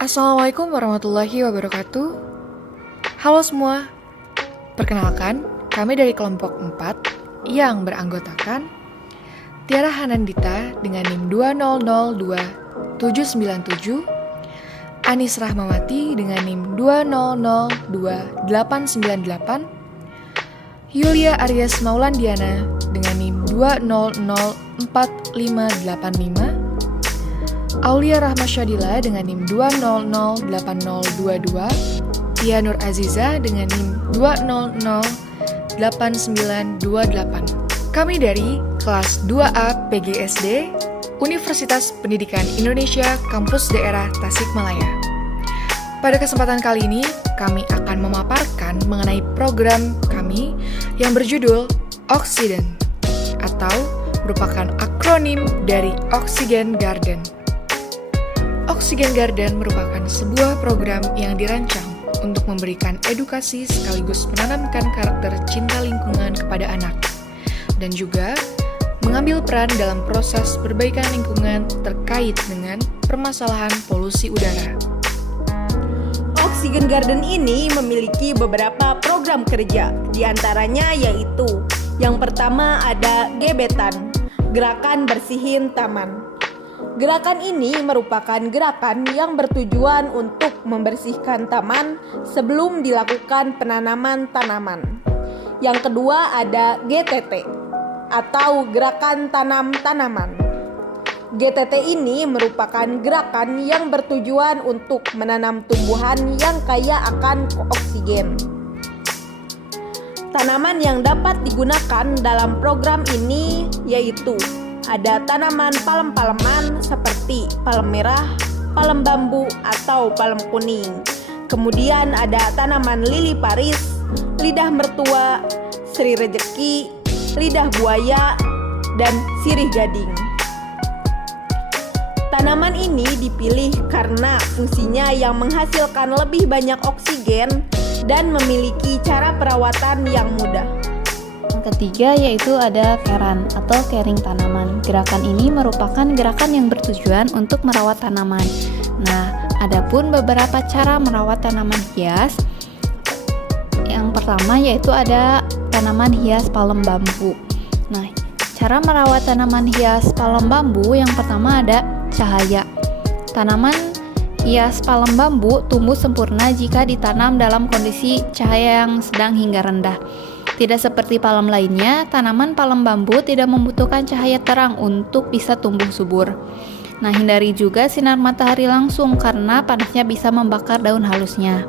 Assalamualaikum warahmatullahi wabarakatuh. Halo semua. Perkenalkan, kami dari kelompok 4 yang beranggotakan Tiara Hanandita dengan NIM 2002797, Anis Rahmawati dengan NIM 2002898, Yulia Aries Maulandiana dengan NIM 2004585, Aulia Rahma Syadila dengan NIM 2008022, Tia Nur Aziza dengan NIM 2008928. Kami dari kelas 2A PGSD, Universitas Pendidikan Indonesia Kampus Daerah Tasikmalaya. Pada kesempatan kali ini, kami akan memaparkan mengenai program kami yang berjudul Oksiden, atau merupakan akronim dari Oksigen Garden. Oksigen Garden merupakan sebuah program yang dirancang untuk memberikan edukasi sekaligus menanamkan karakter cinta lingkungan kepada anak, dan juga mengambil peran dalam proses perbaikan lingkungan terkait dengan permasalahan polusi udara. Oksigen Garden ini memiliki beberapa program kerja, diantaranya yaitu yang pertama ada Gebetan, Gerakan Bersihin Taman. Gerakan ini merupakan gerakan yang bertujuan untuk membersihkan taman sebelum dilakukan penanaman tanaman. Yang kedua ada GTT atau Gerakan Tanam Tanaman. GTT ini merupakan gerakan yang bertujuan untuk menanam tumbuhan yang kaya akan oksigen. Tanaman yang dapat digunakan dalam program ini yaitu ada tanaman palem-paleman seperti palem merah, palem bambu, atau palem kuning. Kemudian ada tanaman lili Paris, lidah mertua, sri rejeki, lidah buaya, dan sirih gading. Tanaman ini dipilih karena fungsinya yang menghasilkan lebih banyak oksigen dan memiliki cara perawatan yang mudah. Yang ketiga yaitu ada keran atau caring tanaman. Gerakan ini merupakan gerakan yang bertujuan untuk merawat tanaman. Nah, ada pun beberapa cara merawat tanaman hias. Yang pertama yaitu ada tanaman hias palem bambu. Nah, cara merawat tanaman hias palem bambu yang pertama ada cahaya. Tanaman hias palem bambu tumbuh sempurna jika ditanam dalam kondisi cahaya yang sedang hingga rendah. Tidak seperti palem lainnya, tanaman palem bambu tidak membutuhkan cahaya terang untuk bisa tumbuh subur. Nah, hindari juga sinar matahari langsung karena panasnya bisa membakar daun halusnya.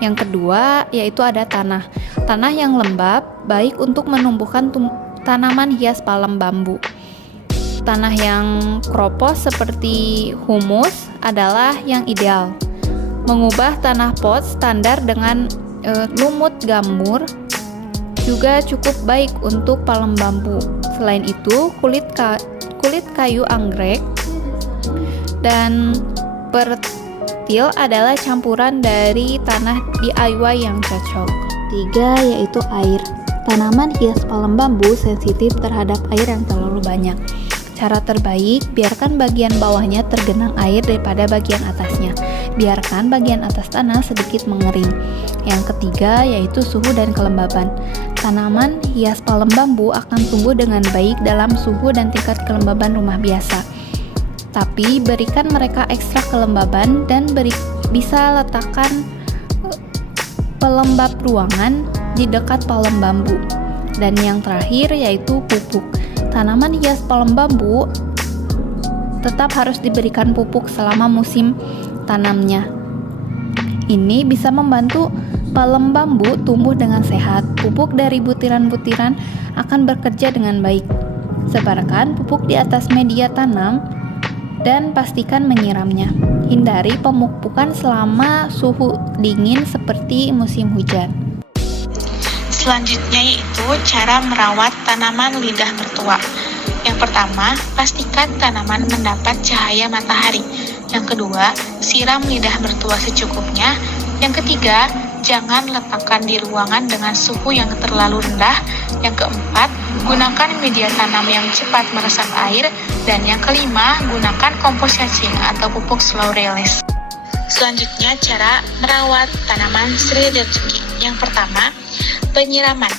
Yang kedua, yaitu ada tanah. Tanah yang lembab baik untuk menumbuhkan tanaman hias palem bambu. Tanah yang kropos seperti humus adalah yang ideal. Mengubah tanah pot standar dengan lumut gambur juga cukup baik untuk palem bambu. Selain itu, kulit kayu anggrek dan pertil adalah campuran dari tanah DIY yang cocok. Tiga yaitu air. Tanaman hias palem bambu sensitif terhadap air yang terlalu banyak. Cara terbaik, biarkan bagian bawahnya tergenang air daripada bagian atasnya. Biarkan bagian atas tanah sedikit mengering. Yang ketiga yaitu suhu dan kelembaban. Tanaman hias palem bambu akan tumbuh dengan baik dalam suhu dan tingkat kelembaban rumah biasa. Tapi berikan mereka ekstra kelembaban dan bisa letakkan pelembab ruangan di dekat palem bambu. Dan yang terakhir yaitu pupuk. Tanaman hias palem bambu tetap harus diberikan pupuk selama musim tanamnya. Ini bisa membantu palem bambu tumbuh dengan sehat. Pupuk dari butiran-butiran akan bekerja dengan baik. Sebarkan pupuk di atas media tanam dan pastikan menyiramnya. Hindari pemupukan selama suhu dingin seperti musim hujan. Selanjutnya yaitu cara merawat tanaman lidah mertua. Yang pertama, pastikan tanaman mendapat cahaya matahari. Yang kedua, siram lidah mertua secukupnya. Yang ketiga, jangan letakkan di ruangan dengan suhu yang terlalu rendah. Yang keempat, gunakan media tanam yang cepat meresap air. Dan yang kelima, gunakan kompos cacing atau pupuk slow release. Selanjutnya, cara merawat tanaman sri rezeki. Yang pertama, penyiraman.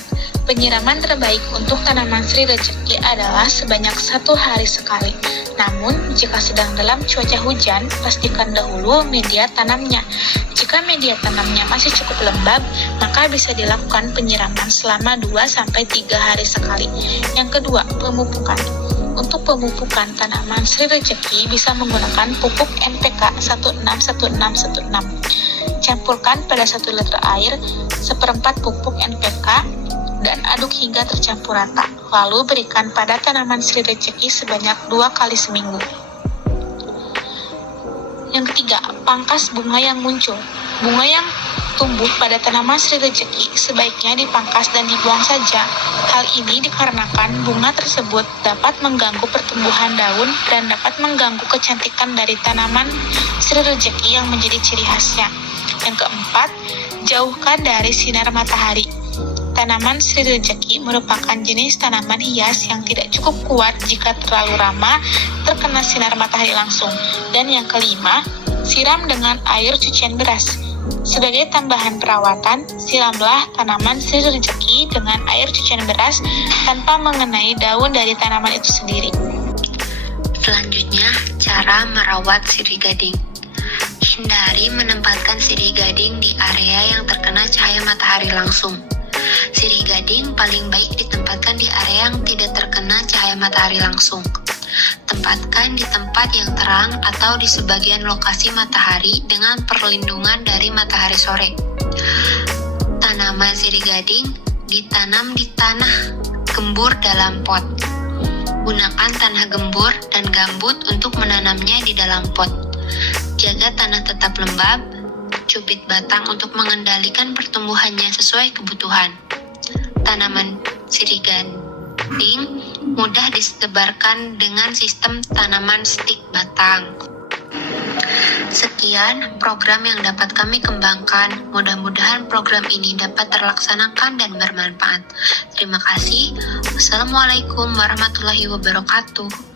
Penyiraman terbaik untuk tanaman sri rezeki adalah sebanyak 1 hari sekali. Namun, jika sedang dalam cuaca hujan, pastikan dahulu media tanamnya. Jika media tanamnya masih cukup lembab, maka bisa dilakukan penyiraman selama 2-3 hari sekali. Yang kedua, pemupukan. Untuk pemupukan tanaman sri rezeki bisa menggunakan pupuk NPK 161616. Campurkan pada 1 liter air 1/4 pupuk NPK dan aduk hingga tercampur rata. Lalu berikan pada tanaman sri rezeki sebanyak 2 kali seminggu. Yang ketiga, pangkas bunga yang muncul. Bunga yang tumbuh pada tanaman sri rezeki sebaiknya dipangkas dan dibuang saja. Hal ini dikarenakan bunga tersebut dapat mengganggu pertumbuhan daun dan dapat mengganggu kecantikan dari tanaman sri rezeki yang menjadi ciri khasnya. Yang keempat, jauhkan dari sinar matahari. Tanaman sri rezeki merupakan jenis tanaman hias yang tidak cukup kuat jika terlalu lama terkena sinar matahari langsung. Dan yang kelima, siram dengan air cucian beras. Sebagai tambahan perawatan, siramlah tanaman sri rezeki dengan air cucian beras tanpa mengenai daun dari tanaman itu sendiri. Selanjutnya, cara merawat sirih gading. Hindari menempatkan sirih gading di area yang terkena cahaya matahari langsung. Sirih gading paling baik ditempatkan di area yang tidak terkena cahaya matahari langsung. Tempatkan di tempat yang terang atau di sebagian lokasi matahari dengan perlindungan dari matahari sore. Tanaman sirih gading ditanam di tanah gembur dalam pot. Gunakan tanah gembur dan gambut untuk menanamnya di dalam pot. Jaga tanah tetap lembab, cubit batang untuk mengendalikan pertumbuhannya sesuai kebutuhan. Tanaman sirih gading mudah disebarkan dengan sistem tanaman stik batang. Sekian program yang dapat kami kembangkan. Mudah-mudahan program ini dapat terlaksanakan dan bermanfaat. Terima kasih. Wassalamualaikum warahmatullahi wabarakatuh.